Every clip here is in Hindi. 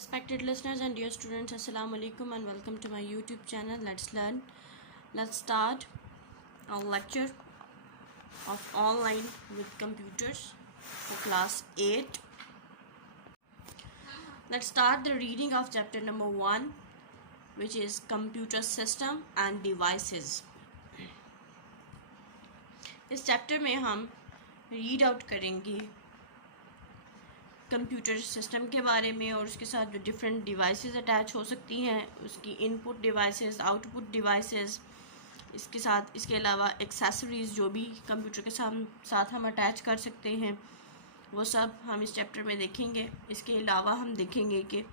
Respected listeners and dear students, Assalamu alaikum and welcome to my YouTube channel. Let's learn. Let's start our lecture of online with computers for class 8. Let's start the reading of chapter number 1, which is computer system and devices. इस चैप्टर में हम रीड आउट करेंगे कंप्यूटर सिस्टम के बारे में और उसके साथ जो डिफरेंट डिवाइसेस अटैच हो सकती हैं, उसकी इनपुट डिवाइसेस, आउटपुट डिवाइसेस, इसके अलावा एक्सेसरीज़ जो भी कंप्यूटर के साथ हम अटैच कर सकते हैं, वो सब हम इस चैप्टर में देखेंगे। इसके अलावा हम देखेंगे कि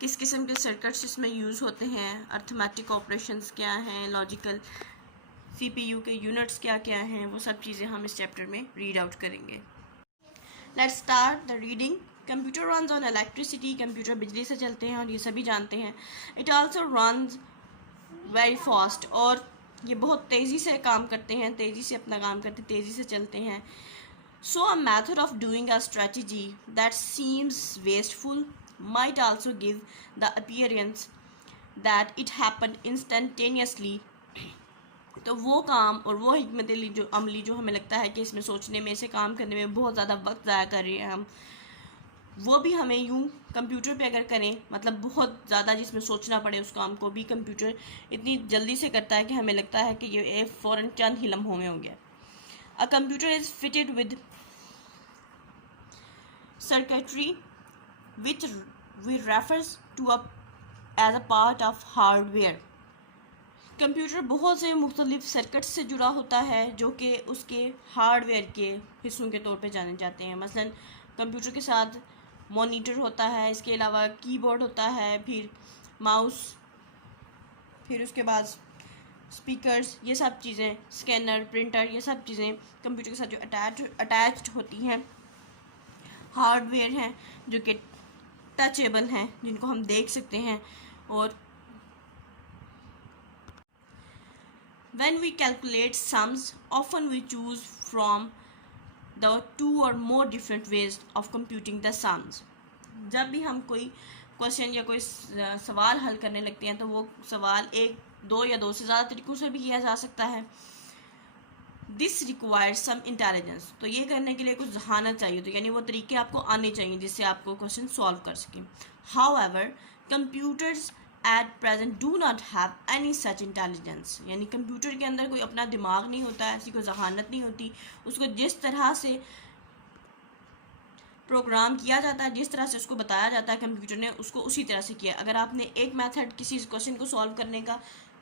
किस किस्म के सर्किट्स इसमें यूज़ होते हैं, अर्थमेटिक ऑपरेशंस क्या हैं, लॉजिकल CPU के यूनिट्स क्या क्या हैं, वो सब चीज़ें हम इस चैप्टर में रीड आउट करेंगे। Let's start the reading. Computer runs on electricity, computer बिजली से चलते हैं और ये सभी जानते हैं। It also runs very fast, और ये बहुत तेज़ी से काम करते हैं, तेज़ी से अपना काम करते हैं, तेज़ी से चलते हैं। So a method of doing a strategy that seems wasteful might also give the appearance that it happened instantaneously। तो वो काम और वो हिकमत अमली जो हमें लगता है कि इसमें सोचने में, इसे काम करने में बहुत ज़्यादा वक्त ज़ाया कर रहे हैं हम, वो भी हमें यूँ कंप्यूटर पे अगर करें, मतलब बहुत ज़्यादा जिसमें सोचना पड़े, उस काम को भी कंप्यूटर इतनी जल्दी से करता है कि हमें लगता है कि ये फ़ौरन चंद ही लम्हों में हो गया। A computer is fitted with circuitry which we refers to as a part of hardware। Computer बहुत से मुख्तलिफ सर्किट से जुड़ा होता है जो कि उसके हार्डवेयर के हिस्सों के तौर पे जाने जाते हैं। मसलन कंप्यूटर के साथ मॉनिटर होता है, इसके अलावा कीबोर्ड होता है, फिर माउस, फिर उसके बाद स्पीकर्स, ये सब चीज़ें, स्कैनर, प्रिंटर, ये सब चीज़ें कंप्यूटर के साथ जो अटैच्ड होती हैं हार्डवेयर हैं, जो कि टचेबल हैं, जिनको हम देख सकते हैं। और when we calculate sums, often we choose from the 2 or more different ways of computing the sums। जब भी हम कोई क्वेश्चन या कोई सवाल हल करने लगते हैं तो वो सवाल 1, 2 या 2 से ज़्यादा तरीक़ों से भी किया जा सकता है। दिस रिक्वायर्स सम इंटेलिजेंस, तो ये करने के लिए कुछ जहानत चाहिए, तो यानी वो तरीके आपको आने चाहिए जिससे आपको क्वेश्चन सॉल्व कर सकें। However computers at present do not have any such intelligence, यानी कंप्यूटर के अंदर कोई अपना दिमाग नहीं होता, ऐसी कोई जहानत नहीं होती। उसको जिस तरह से प्रोग्राम किया जाता है, जिस तरह से उसको बताया जाता है कंप्यूटर ने, उसको उसी तरह से किया। अगर आपने एक मेथड किसी क्वेश्चन को सॉल्व करने का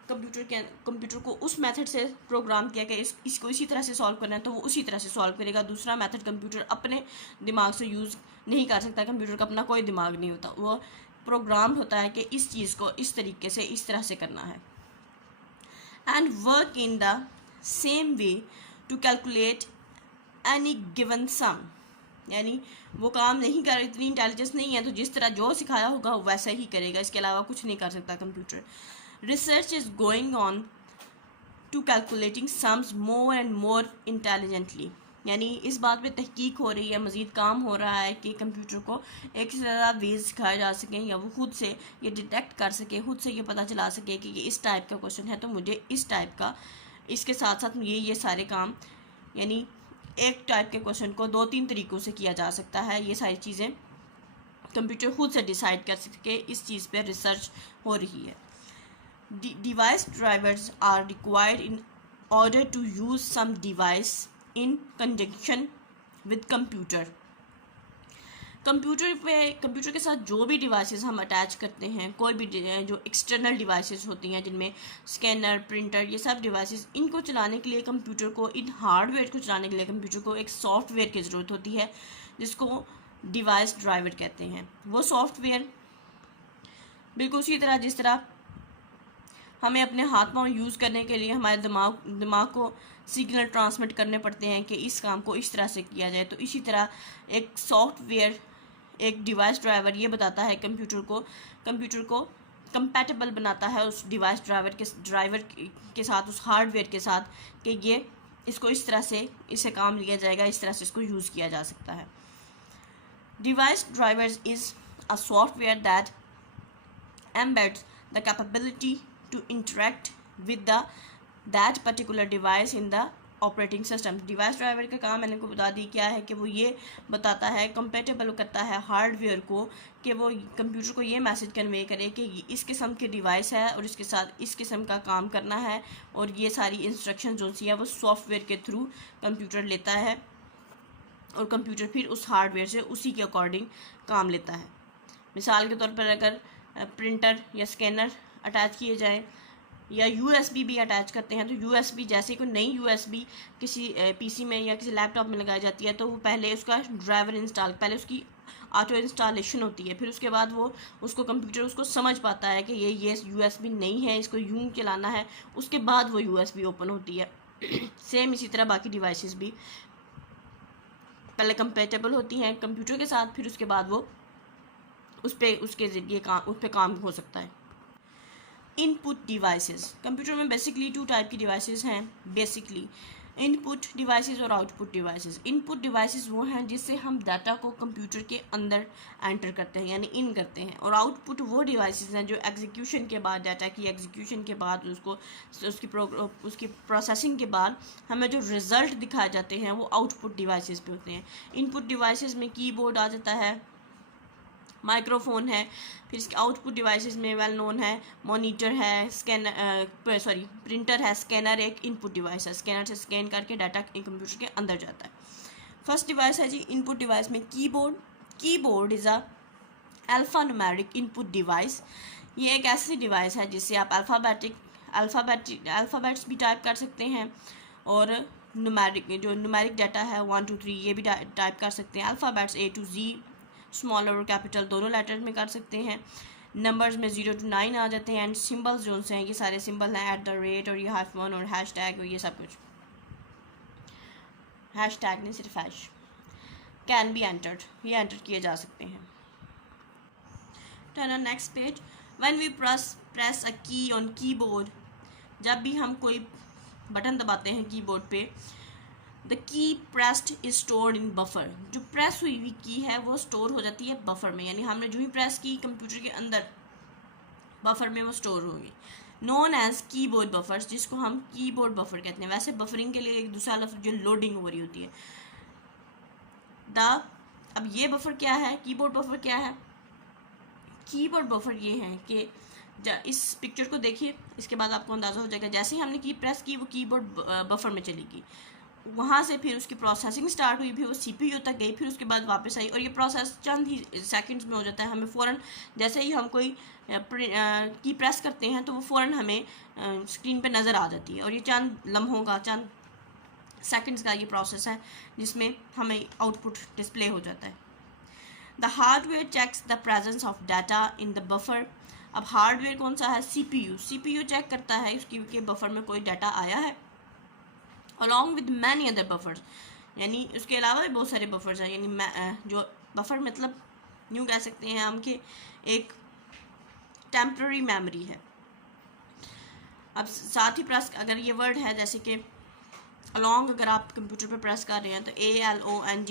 कंप्यूटर को उस मेथड से प्रोग्राम किया कि इसको इसी तरह से सॉल्व करना है, तो वो उसी तरह से सॉल्व करेगा। दूसरा मेथड कंप्यूटर अपने दिमाग से यूज़ नहीं कर सकता, कंप्यूटर का अपना कोई दिमाग नहीं होता, वो प्रोग्राम होता है कि इस चीज़ को इस तरीके से, इस तरह से करना है। And work in the same way to calculate any given sum, यानी वो काम नहीं कर, इतनी इंटेलिजेंस नहीं है, तो जिस तरह जो सिखाया होगा वैसा ही करेगा, इसके अलावा कुछ नहीं कर सकता computer. Research is going on to calculating sums more and more intelligently, यानी इस बात पे तहकीक हो रही है, मज़ीद काम हो रहा है कि कंप्यूटर को एक से ज़्यादा वेज सिखाए जा सकें, या वो खुद से ये डिटेक्ट कर सके, खुद से ये पता चला सके कि ये इस टाइप का क्वेश्चन है तो मुझे इस टाइप का, इसके साथ साथ ये सारे काम, यानी एक टाइप के क्वेश्चन को 2-3 तरीक़ों से किया जा सकता है। ये सारी चीज़ें कंप्यूटर खुद से डिसाइड कर सके, इस चीज़ पर रिसर्च हो रही है। Device drivers are required in order to use some device in conjunction with computer। Computer के साथ जो भी डिवाइसेस हम अटैच करते हैं, कोई भी जो एक्सटर्नल डिवाइसेस होती हैं जिनमें स्कैनर, प्रिंटर, ये सब डिवाइसेस, इनको चलाने के लिए कंप्यूटर को, इन हार्डवेयर को चलाने के लिए कंप्यूटर को एक सॉफ्टवेयर की ज़रूरत होती है जिसको डिवाइस ड्राइवर कहते हैं। वो सॉफ्टवेयर बिल्कुल उसी तरह जिस तरह हमें अपने हाथ पांव यूज़ करने के लिए हमारे दिमाग को सिग्नल ट्रांसमिट करने पड़ते हैं कि इस काम को इस तरह से किया जाए, तो इसी तरह एक सॉफ्टवेयर, एक डिवाइस ड्राइवर ये बताता है कंप्यूटर को कंपैटिबल बनाता है उस डिवाइस ड्राइवर के साथ, उस हार्डवेयर के साथ, कि ये इसको इस तरह से इसे काम लिया जाएगा, इस तरह से इसको यूज़ किया जा सकता है। Device drivers is a software that embeds the capability to interact with that particular device in the operating system. Device driver का काम मैंने को बता दी क्या है कि वो ये बताता है, कंपेटेबल करता है हार्डवेयर को कि वो कंप्यूटर को ये मैसेज कन्वे करे कि इस किस्म की डिवाइस है और इसके साथ इस किस्म का काम करना है, और ये सारी इंस्ट्रक्शन जो सी है वो सॉफ्टवेयर के थ्रू कंप्यूटर लेता है और कंप्यूटर फिर उस हार्डवेयर से उसी के अकॉर्डिंग काम लेता है। मिसाल के तौर पर अगर प्रिंटर या स्कैनर अटैच किए जाए या यूएसबी भी अटैच करते हैं, तो यूएसबी जैसे कोई नई यूएसबी किसी पीसी में या किसी लैपटॉप में लगाई जाती है तो वो पहले उसका ड्राइवर इंस्टॉल, पहले उसकी ऑटो इंस्टॉलेशन होती है, फिर उसके बाद वो उसको कंप्यूटर उसको समझ पाता है कि ये यूएसबी नहीं है, इसको यूं चलाना है, उसके बाद वो यूएसबी ओपन होती है। सेम इसी तरह बाकी डिवाइसेस भी पहले कंपेटेबल होती हैं कंप्यूटर के साथ, फिर उसके बाद वो उसके ज़रिए उस पर काम हो सकता है। इनपुट डिवाइसेस, कंप्यूटर में बेसिकली 2 टाइप की डिवाइसेस हैं बेसिकली, इनपुट डिवाइसेस और आउटपुट डिवाइसेस। इनपुट डिवाइसेस वो हैं जिससे हम डाटा को कंप्यूटर के अंदर एंटर करते हैं यानी इन करते हैं, और आउटपुट वो डिवाइसेस हैं जो एग्जीक्यूशन के बाद, डाटा की एग्जीक्यूशन के बाद उसकी प्रोसेसिंग के बाद हमें जो रिज़ल्ट दिखाए जाते हैं वो आउटपुट डिवाइसेस पे होते हैं। इनपुट डिवाइसेस में कीबोर्ड आ जाता है, माइक्रोफोन है, फिर इसके आउटपुट डिवाइसेस में वेल नोन है मॉनिटर है, प्रिंटर है, स्कैनर एक इनपुट डिवाइस है, स्कैनर से स्कैन करके डाटा कंप्यूटर के अंदर जाता है। फर्स्ट डिवाइस है जी इनपुट डिवाइस में keyboard. Keyboard is a alpha numeric input device. ये एक ऐसी डिवाइस है जिससे आप अल्फ़ाबेट्स भी टाइप कर सकते हैं और न्यूमेरिक डाटा है 1 2 3 ये भी टाइप कर सकते हैं। Alphabets A to Z small और कैपिटल दोनों लेटर में कर सकते हैं। नंबर्स में 0 to 9 आ जाते हैं, एंड सिंबल्स जो से हैं ये सारे सिंबल हैं @ और ये हाइफन और हैशटैग और ये सब कुछ। हैशटैग नहीं, सिर्फ हैश। कैन बी एंटर्ड, ये एंटर किए जा सकते हैं। Turn on next page. When we press a key on keyboard, जब भी हम कोई बटन दबाते हैं कीबोर्ड पे, the key pressed is stored in buffer. जो प्रेस हुई हुई की है वो स्टोर हो जाती है बफर में, यानी हमने जो ही प्रेस की कंप्यूटर के अंदर बफर में वो स्टोर होगी। नोन एज कीबोर्ड बफर्स, जिसको हम कीबोर्ड बफर कहते हैं। वैसे बफरिंग के लिए एक दूसरा लफ्ज़ जो लोडिंग हो रही होती है। अब ये बफर क्या है, कीबोर्ड बफर क्या है? कीबोर्ड बफर ये है कि इस पिक्चर को देखिए, इसके बाद आपको अंदाज़ा हो जाएगा। जैसे ही हमने की प्रेस की वो कीबोर्ड बफर में चलेगी, वहाँ से फिर उसकी प्रोसेसिंग स्टार्ट हुई, फिर वो CPU तक गई, फिर उसके बाद वापस आई, और ये प्रोसेस चंद ही सेकंड्स में हो जाता है। हमें फ़ौरन जैसे ही हम कोई की प्रेस करते हैं तो वो फ़ौरन हमें स्क्रीन पे नज़र आ जाती है, और ये चंद लम्हों का, चंद सेकंड्स का ये प्रोसेस है जिसमें हमें आउटपुट डिस्प्ले हो जाता है। The hardware checks the presence of data in the buffer. अब हार्डवेयर कौन सा है? CPU चेक करता है उसकी के बफर में कोई डाटा आया है, along with many other buffers, यानी उसके अलावा भी बहुत सारे बफर्स हैं। यानी जो बफर मतलब यूँ कह सकते हैं हम कि एक टेम्पररी मेमोरी है। अब साथ ही प्रेस, अगर ये वर्ड है जैसे कि अलॉन्ग, अगर आप कंप्यूटर पर प्रेस कर रहे हैं तो ALONG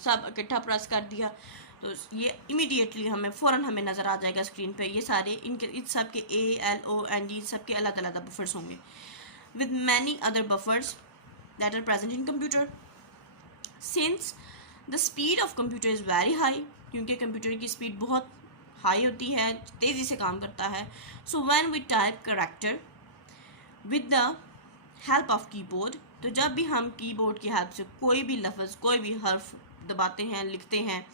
सब इकट्ठा प्रेस कर दिया तो ये इमीडिएटली फ़ौरन हमें नज़र आ जाएगा स्क्रीन पे। ये सारे इन सब के ALONG सब के अलग अलग बफर्स होंगे, with many other buffers that are present in computer. Since the speed of computer is very high, क्योंकि कंप्यूटर की स्पीड बहुत हाई होती है, तेज़ी से काम करता है, so when we type character with the help of keyboard, तो जब भी हम कीबोर्ड की हेल्प से कोई भी लफ्ज़, कोई भी हर्फ दबाते हैं, लिखते हैं,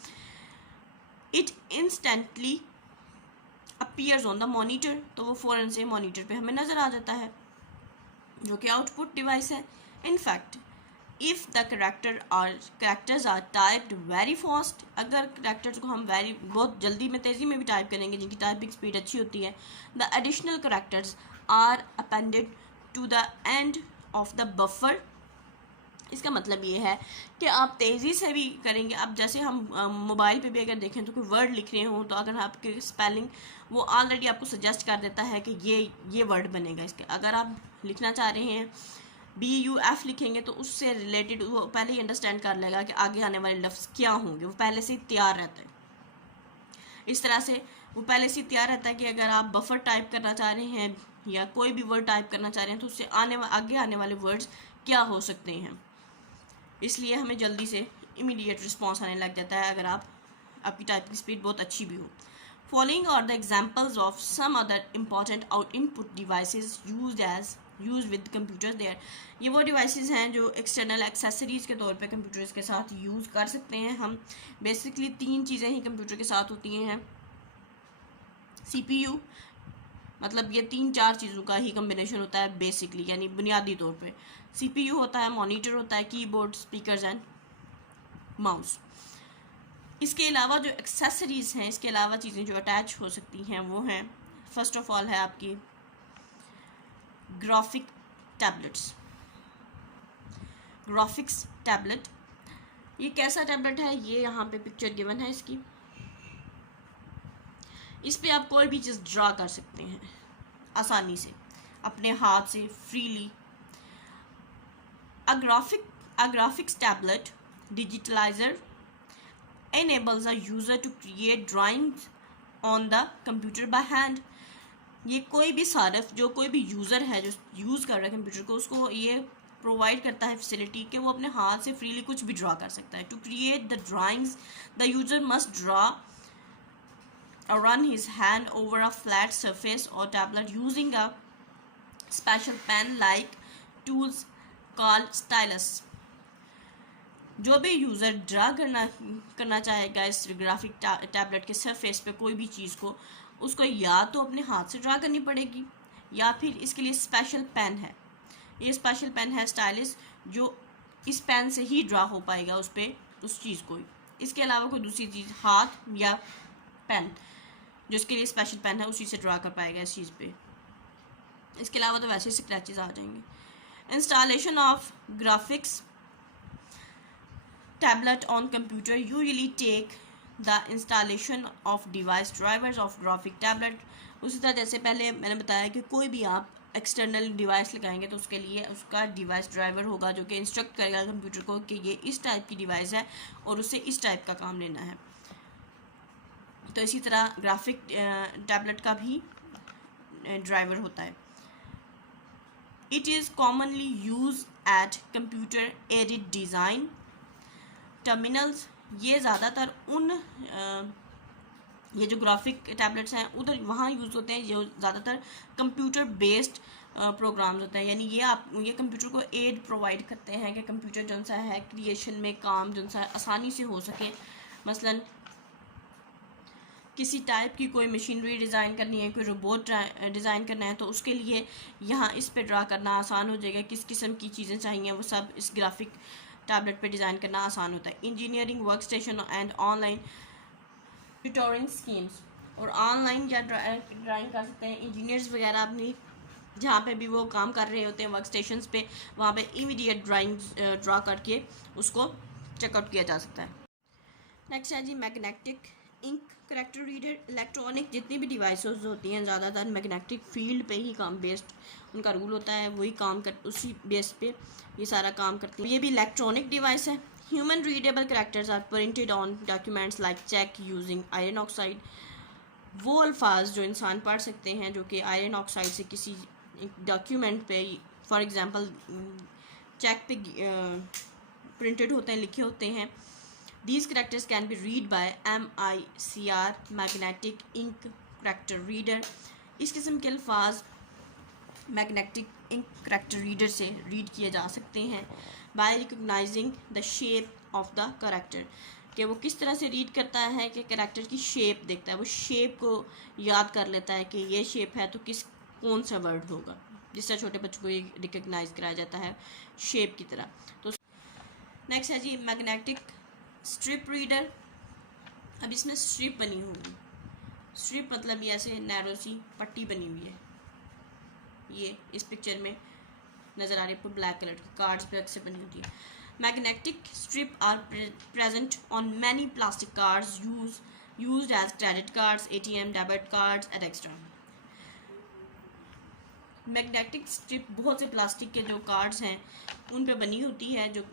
it instantly appears on the monitor, तो वो फ़ौरन से मॉनिटर पे हमें नज़र आ जाता है, जो कि आउटपुट डिवाइस है। In fact if the characters are typed very fast, अगर कैरेक्टर्स को हम बहुत जल्दी में, तेज़ी में भी टाइप करेंगे, जिनकी टाइपिंग स्पीड अच्छी होती है, the additional characters are appended to the end of the buffer. इसका मतलब ये है कि आप तेज़ी से भी करेंगे। अब जैसे हम मोबाइल पे भी अगर देखें तो कोई वर्ड लिख रहे हों तो अगर आपके स्पेलिंग वो ऑलरेडी आपको सजेस्ट कर देता है कि ये वर्ड बनेगा इसके। अगर आप लिखना चाह रहे हैं BUF लिखेंगे तो उससे रिलेटेड वो पहले ही अंडरस्टैंड कर लेगा कि आगे आने वाले लफ्ज़ क्या होंगे, वो पहले से तैयार रहता है। इस तरह से वो पहले से तैयार रहता है कि अगर आप बफर टाइप करना चाह रहे हैं या कोई भी वर्ड टाइप करना चाह रहे हैं तो उससे आगे आने वाले वर्ड्स क्या हो सकते हैं, इसलिए हमें जल्दी से इमीडिएट रिस्पॉन्स आने लग जाता है अगर आपकी टाइपिंग स्पीड बहुत अच्छी भी हो। Following are the examples of some other important out input devices use with computers there. ये वो डिवाइसेस हैं जो एक्सटर्नल एक्सेसरीज़ के तौर पे कंप्यूटर्स के साथ यूज़ कर सकते हैं हम। बेसिकली 3 चीज़ें ही कंप्यूटर के साथ होती हैं। CPU, मतलब ये 3-4 चीज़ों का ही कम्बिनेशन होता है बेसिकली, यानी बुनियादी तौर पे। CPU होता है, मॉनिटर होता है, कीबोर्ड, स्पीकर्स एंड माउस। इसके अलावा जो एक्सेसरीज़ हैं, इसके अलावा चीज़ें जो अटैच हो सकती हैं वो हैं, फर्स्ट ऑफ ऑल है आपकी ग्राफिक्स टैबलेट। ये कैसा टैबलेट है, ये यहाँ पे पिक्चर गिवन है इसकी। इस पे आप कोई भी चीज़ ड्रा कर सकते हैं आसानी से अपने हाथ से freely. A graphics tablet digitaliser enables a user to create drawings on the computer by hand। ये कोई भी सारफ, जो कोई भी यूज़र है जो यूज़ कर रहा है कंप्यूटर को, उसको ये प्रोवाइड करता है फैसिलिटी कि वो अपने हाथ से फ्रीली कुछ भी ड्रा कर सकता है। To create the drawings the user must draw or run his hand over a flat surface or tablet using a special pen like tools called stylus। जो भी यूज़र ड्रा करना चाहेगा इस ग्राफिक टैबलेट के सरफेस पे कोई भी चीज़ को, उसको या तो अपने हाथ से ड्रा करनी पड़ेगी या फिर इसके लिए स्पेशल पेन है। ये स्पेशल पेन है स्टाइलिस, जो इस पेन से ही ड्रा हो पाएगा उस पर उस चीज़ को। इसके अलावा कोई दूसरी चीज़, हाथ या पेन, जो इसके लिए स्पेशल पेन है उसी से ड्रा कर पाएगा इस चीज़ पे। इसके अलावा तो वैसे ही स्क्रैचेस आ जाएंगे। Installation of graphics tablet on computer usually take the installation of device drivers of graphic tablet। उसी तरह जैसे पहले मैंने बताया कि कोई भी आप एक्सटर्नल डिवाइस लगाएंगे तो उसके लिए उसका डिवाइस ड्राइवर होगा जो कि इंस्ट्रक्ट करेगा कंप्यूटर को कि ये इस टाइप की डिवाइस है और उससे इस टाइप का काम लेना है। तो इसी तरह ग्राफिक टैबलेट का भी ड्राइवर होता है। It is commonly use at computer aided design terminals. ये ज़्यादातर ये जो ग्राफिक टैबलेट्स हैं उधर वहाँ यूज़ होते हैं जो ज़्यादातर कंप्यूटर बेस्ड प्रोग्राम्स होते हैं, यानी ये कंप्यूटर को एड प्रोवाइड करते हैं कि कंप्यूटर जो सा है क्रिएशन में काम जो सा है आसानी से हो सके। मसलन किसी टाइप की कोई मशीनरी डिज़ाइन करनी है, कोई रोबोट डिज़ाइन करना है, तो उसके लिए यहाँ इस पे ड्रा करना आसान हो जाएगा। किस किस्म की चीज़ें चाहिए वो सब इस ग्राफिक टैबलेट पे डिज़ाइन करना आसान होता है। Engineering work station and online tutoring schemes, और ऑनलाइन या ड्राइंग कर सकते हैं इंजीनियर्स वगैरह अपनी जहाँ पे भी वो काम कर रहे होते हैं वर्क स्टेशंस पे, वहाँ पे इमीडिएट ड्राइंग ड्रा करके उसको चेकआउट किया जा सकता है। नेक्स्ट है जी magnetic ink character reader. Electronic जितनी भी डिवाइसेस होती हैं ज़्यादातर मैग्नेटिक फील्ड पे ही काम बेस्ड उनका रूल होता है, वही काम कर उसी बेस पे ये सारा काम करती है। ये भी इलेक्ट्रॉनिक डिवाइस है। Human readable characters are printed on documents like cheque using iron oxide. वो अल्फाज जो इंसान पढ़ सकते हैं जो कि आयरन ऑक्साइड से किसी डॉक्यूमेंट पे, फॉर एग्जांपल चेक पे प्रिंटेड होते हैं, लिखे होते हैं। These characters can be read by MICR magnetic ink character reader. इस किस्म के अल्फाज मैग्नेटिक इंक करेक्टर रीडर से रीड किए जा सकते हैं by recognising the shape of the character, कि वो किस तरह से रीड करता है कि करेक्टर की शेप देखता है, वो शेप को याद कर लेता है कि ये शेप है तो कौन सा वर्ड होगा, जिस तरह छोटे बच्चों को ये रिकॉग्नाइज कराया जाता है शेप की तरह। तो नेक्स्ट है जी मैग्नेटिक स्ट्रिप रीडर। अब इसमें स्ट्रिप बनी होगी, स्ट्रिप मतलब ये ऐसे नैरो सी पट्टी बनी हुई है, ये इस पिक्चर में नज़र आ रही है ब्लैक कलर की, कार्ड्स पे अक्सर बनी होती है। Magnetic strip are present on many plastic cards used as credit cards, ATM, debit cards and extra. Magnetic strip बहुत से प्लास्टिक के जो कार्ड्स हैं उन पे बनी होती है, जो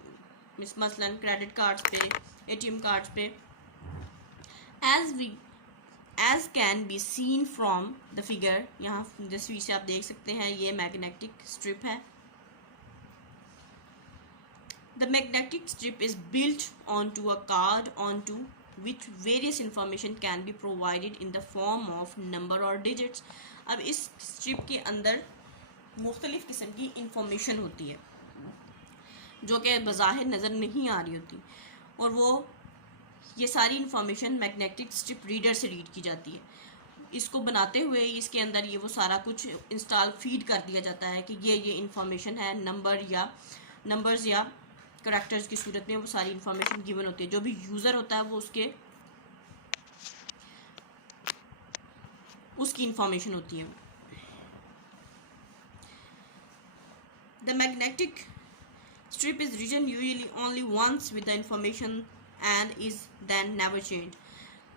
मसलन क्रेडिट कार्ड्स पे, एटीएम कार्ड्स पे। As can be seen from the figure, यहाँ तस्वीर से आप देख सकते हैं ये मैग्नेटिक स्ट्रिप है। The magnetic strip is built onto a card onto which various information can be provided in the form of number or digits। अब इस स्ट्रिप के अंदर मुख्तलिफ़ किस्म की इंफॉर्मेशन होती है जो कि बज़ाहिर नज़र नहीं आ रही होती, और वो ये सारी इंफॉर्मेशन मैग्नेटिक स्ट्रिप रीडर से रीड की जाती है। इसको बनाते हुए इसके अंदर ये वो सारा कुछ इंस्टॉल फीड कर दिया जाता है कि ये इंफॉर्मेशन है, नंबर्स या करैक्टर्स की सूरत में वो सारी इंफॉर्मेशन गिवन होती है। जो भी यूज़र होता है वो उसकी इंफॉर्मेशन होती है। The magnetic strip is written usually only once with the information and is then never change.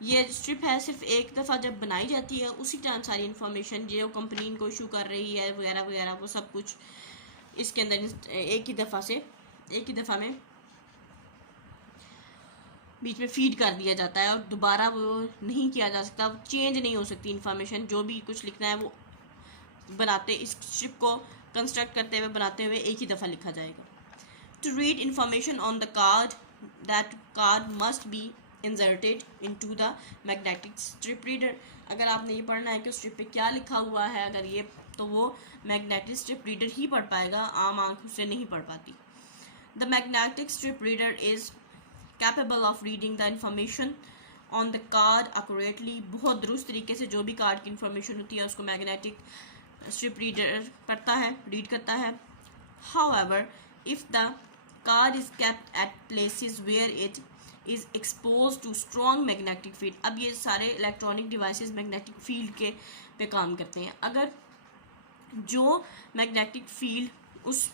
ये स्ट्रिप है सिर्फ एक दफ़ा जब बनाई जाती है, उसी टाइम सारी इंफॉर्मेशन जो कंपनी इनको इशू कर रही है वगैरह वगैरह वो सब कुछ इसके अंदर एक ही दफ़ा में बीच में फीड कर दिया जाता है, और दोबारा वो नहीं किया जा सकता, चेंज नहीं हो सकती इंफॉर्मेशन। जो भी कुछ लिखना है वो इस स्ट्रिप को कंस्ट्रक्ट करते हुए बनाते हुए एक ही दफ़ा लिखा जाएगा। To read information on the card, that card must be inserted into the magnetic strip reader. अगर आपने ये पढ़ना है कि स्ट्रिप पे क्या लिखा हुआ है, अगर ये तो वो मैग्नेटिक स्ट्रिप रीडर ही पढ़ पाएगा, आम आंखों से नहीं पढ़ पाती। The magnetic strip reader is capable of reading the information on the card accurately। बहुत दुरुस्त तरीके से जो भी कार्ड की इंफॉर्मेशन होती है उसको मैग्नेटिक स्ट्रिप रीडर रीड करता है। However, if the card is kept at places where it is exposed to strong magnetic field, अब ये सारे इलेक्ट्रॉनिक डिवाइसेस मैग्नेटिक फील्ड के पे काम करते हैं। अगर जो मैग्नेटिक फील्ड उस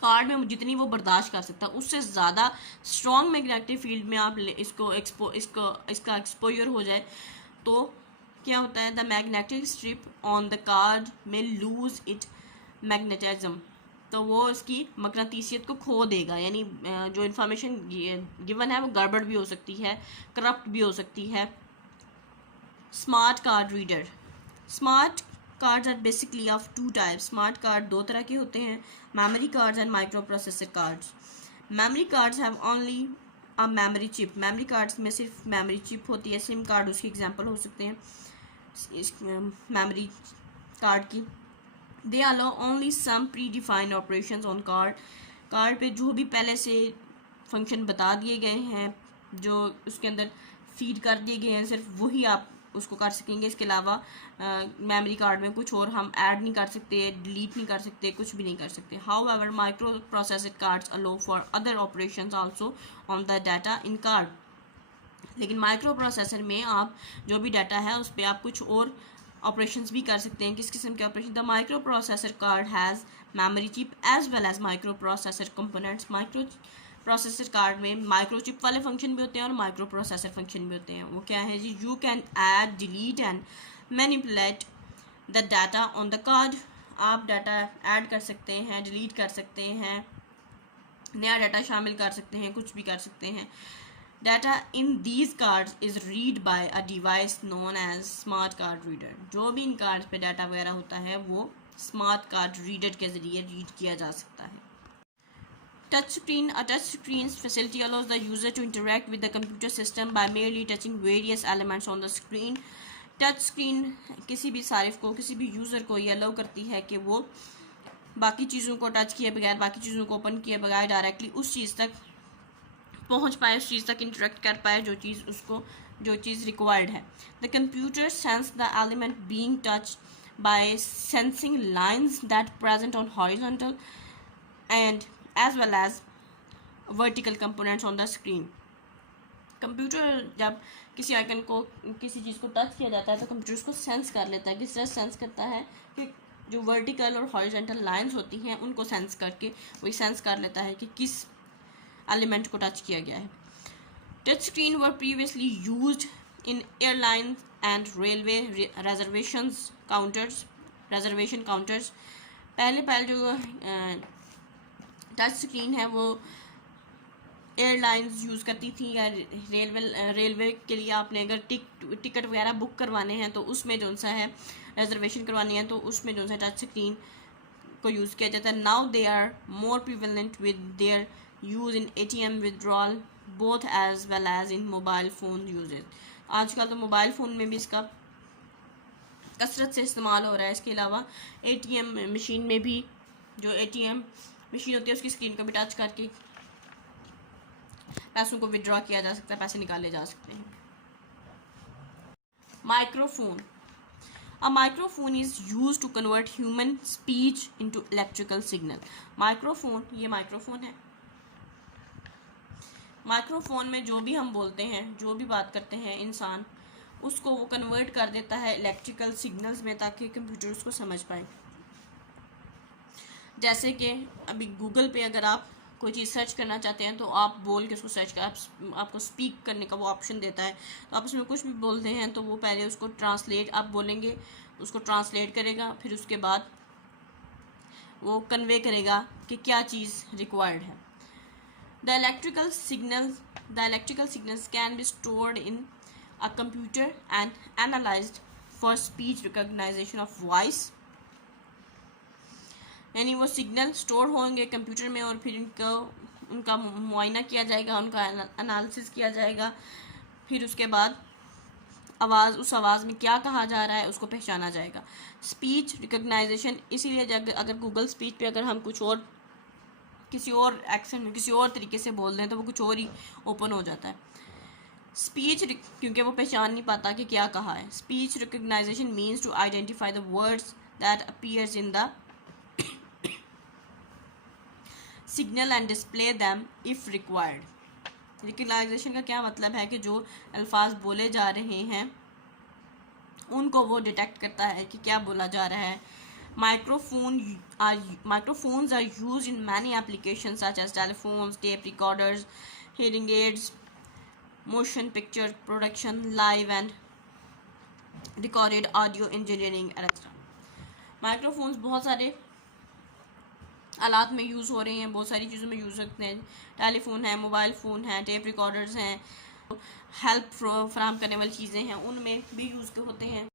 कार्ड में जितनी वो बर्दाश्त कर सकता है उससे ज़्यादा स्ट्रॉन्ग मैग्नेटिक फील्ड में आप इसका एक्सपोजर हो जाए तो क्या होता है, the magnetic strip on the card में लूज इट मैग्नेटिज्म, तो वो उसकी मकनातीसियत को खो देगा। यानी जो इन्फॉर्मेशन गिवन है वो गड़बड़ भी हो सकती है, करप्ट भी हो सकती है। Smart card reader. Smart cards are basically of two types. Smart card दो तरह के होते हैं, memory cards and microprocessor cards. Memory cards have only a memory chip. Memory cards में सिर्फ मेमोरी चिप होती है, सिम कार्ड उसके एग्जांपल हो सकते हैं इस मेमोरी कार्ड की। They allow only some predefined operations on card. Card पे जो भी पहले से फंक्शन बता दिए गए हैं, जो उसके अंदर फीड कर दिए गए हैं, सिर्फ वही आप उसको कर सकेंगे। इसके अलावा मेमोरी कार्ड में कुछ और हम ऐड नहीं कर सकते, डिलीट नहीं कर सकते, कुछ भी नहीं कर सकते। However microprocessor cards allow for other operations also on the data in card. लेकिन माइक्रो प्रोसेसर में आप जो भी डाटा है उस पर आप कुछ और ऑपरेशंस भी कर सकते हैं। किस किस्म के operation? The microprocessor card has memory chip as well as microprocessor components. Microprocessor card में माइक्रो चिप वाले फंक्शन भी होते हैं और माइक्रो प्रोसेसर फंक्शन भी होते हैं। वो क्या है जी? You can add, delete and manipulate the data on the card. आप डाटा ऐड कर सकते हैं, डिलीट कर सकते हैं, नया डाटा शामिल कर सकते हैं, कुछ भी कर सकते हैं। Data in these cards is read by a device known as smart card reader. जो भी इन कार्ड्स पे डाटा वगैरह होता है वो स्मार्ट कार्ड रीडर के ज़रिए रीड किया जा सकता है। Touch screen. A touch screen's facility allows the user to interact with the computer system by merely touching various elements on the screen. Touch screen किसी भी सारिफ को, किसी भी यूज़र को ये अलाउ करती है कि वो बाकी चीज़ों को टच किए बगैर, बाकी चीज़ों को ओपन किए बगैर डायरेक्टली उस चीज़ तक पहुंच पाए, उस चीज़ तक इंटरेक्ट कर पाए जो चीज़ रिक्वायर्ड है। The computer sense the element being touch by sensing lines that present on horizontal and as well as vertical components on the screen। Computer जब किसी आइकन को, किसी चीज़ को टच किया जाता है तो कंप्यूटर उसको सेंस कर लेता है। किस तरह सेंस करता है कि जो वर्टिकल और हॉरिजॉन्टल लाइंस होती हैं उनको सेंस करके वही सेंस कर लेता है कि किस एलिमेंट को टच किया गया है। Touch screen were previously used in airlines and railway reservations counters. Reservation counters. पहले जो टच स्क्रीन है वो एयरलाइंस यूज़ करती थी, या रेलवे के लिए आपने अगर टिकट वगैरह बुक करवाने हैं तो उसमें जो सा है रिजर्वेशन करवानी है तो उसमें जो सा टच स्क्रीन को यूज़ किया जाता है। Now they are more prevalent with their use in ATM withdrawal both as well as in mobile phone usages. आजकल तो मोबाइल फ़ोन में भी इसका कसरत से इस्तेमाल हो रहा है। इसके अलावा ATM मशीन में भी, जो ATM मशीन होती है उसकी स्क्रीन को भी टच करके पैसों को विड्रॉ किया जा सकता है, पैसे निकाले जा सकते हैं। Microphone. A microphone is used to convert human speech into electrical signal. Microphone, ये माइक्रोफोन है। माइक्रोफोन में जो भी हम बोलते हैं, जो भी बात करते हैं इंसान, उसको वो कन्वर्ट कर देता है इलेक्ट्रिकल सिग्नल्स में ताकि कंप्यूटर उसको समझ पाए। जैसे कि अभी गूगल पे अगर आप कोई चीज़ सर्च करना चाहते हैं तो आप बोल के उसको सर्च कर, आपको स्पीक करने का वो ऑप्शन देता है। तो आप उसमें कुछ भी बोलते हैं तो वो पहले उसको ट्रांसलेट, आप बोलेंगे उसको ट्रांसलेट करेगा, फिर उसके बाद वो कन्वे करेगा कि क्या चीज़ रिक्वायर्ड है। The electrical signals can be stored in a computer and analysed for speech recognisation of voice. यानी वो सिग्नल स्टोर होंगे कंप्यूटर में और फिर उनका मुआयना किया जाएगा, उनका एनालिसिस किया जाएगा, फिर उसके बाद उस आवाज़ में क्या कहा जा रहा है उसको पहचाना जाएगा। स्पीच रिकॉग्नाइजेशन, इसीलिए अगर गूगल स्पीच पे अगर हम कुछ और किसी और एक्शन में किसी और तरीके से बोल दें तो वो कुछ और ही ओपन हो जाता है। स्पीच, क्योंकि वो पहचान नहीं पाता कि क्या कहा है। Speech recognisation means to identify the words that appears in the signal and display them if required. Recognisation का क्या मतलब है कि जो अल्फाज बोले जा रहे हैं उनको वो डिटेक्ट करता है कि क्या बोला जा रहा है। Microphones are used in many applications such as telephones, tape recorders, hearing aids, motion picture production, live and recorded audio engineering, etc. Microphones बहुत सारे आलात में यूज़ हो रहे हैं, बहुत सारी चीज़ों में यूज़ होते हैं। टेलीफोन है, मोबाइल फ़ोन है, टेप रिकॉर्डर्स हैं, हेल्प फ्राहम करने वाली चीज़ें हैं, उनमें भी यूज़ होते हैं।